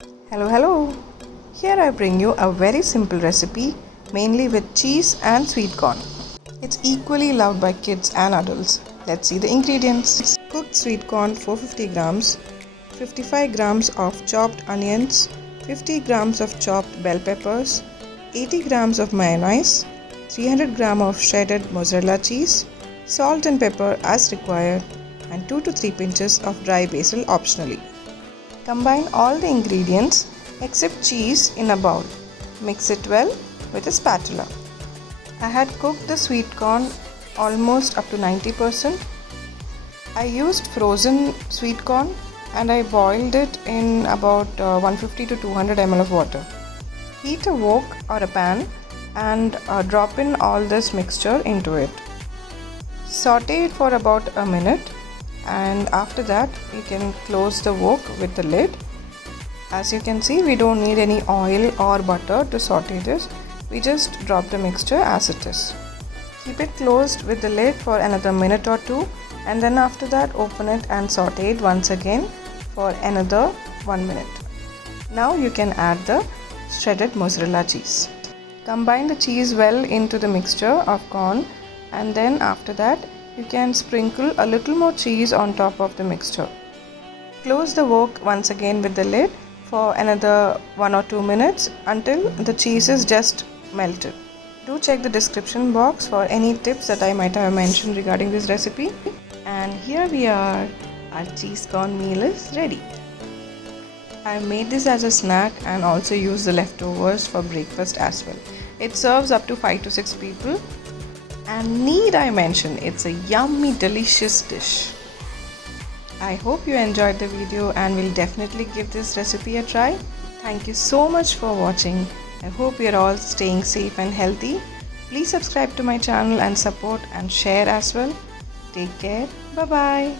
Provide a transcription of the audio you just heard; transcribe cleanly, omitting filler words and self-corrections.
Hello. Here I bring you a very simple recipe, mainly with cheese and sweet corn. It's equally loved by kids and adults. Let's see the ingredients. Cooked sweet corn 450 grams, 55 grams of chopped onions, 50 grams of chopped bell peppers, 80 grams of mayonnaise, 300 grams of shredded mozzarella cheese, salt and pepper as required, and 2 to 3 pinches of dry basil optionally. Combine all the ingredients except cheese in a bowl. Mix it well with a spatula. I had cooked the sweet corn almost up to 90%. I used frozen sweet corn and I boiled it in about 150 to 200 ml of water. Heat a wok or a pan and drop in all this mixture into it. Saute it for about a minute, and after that you can close the wok with the lid. As you can see, we don't need any oil or butter to saute this. We just drop the mixture as it is. Keep it closed with the lid for another minute or two, and then after that open it and saute it once again for another 1 minute. Now you can add the shredded mozzarella cheese. Combine the cheese well into the mixture of corn, and then after that you can sprinkle a little more cheese on top of the mixture. Close the wok once again with the lid for another 1 or 2 minutes until the cheese is just melted. Do check the description box for any tips that I might have mentioned regarding this recipe. And here we are, our cheese corn meal is ready. I made this as a snack and also used the leftovers for breakfast as well. It serves up to 5 to 6 people. And need I mention, it's a yummy, delicious dish. I hope you enjoyed the video and will definitely give this recipe a try. Thank you so much for watching. I hope you're all staying safe and healthy. Please subscribe to my channel and support and share as well. Take care. Bye-bye.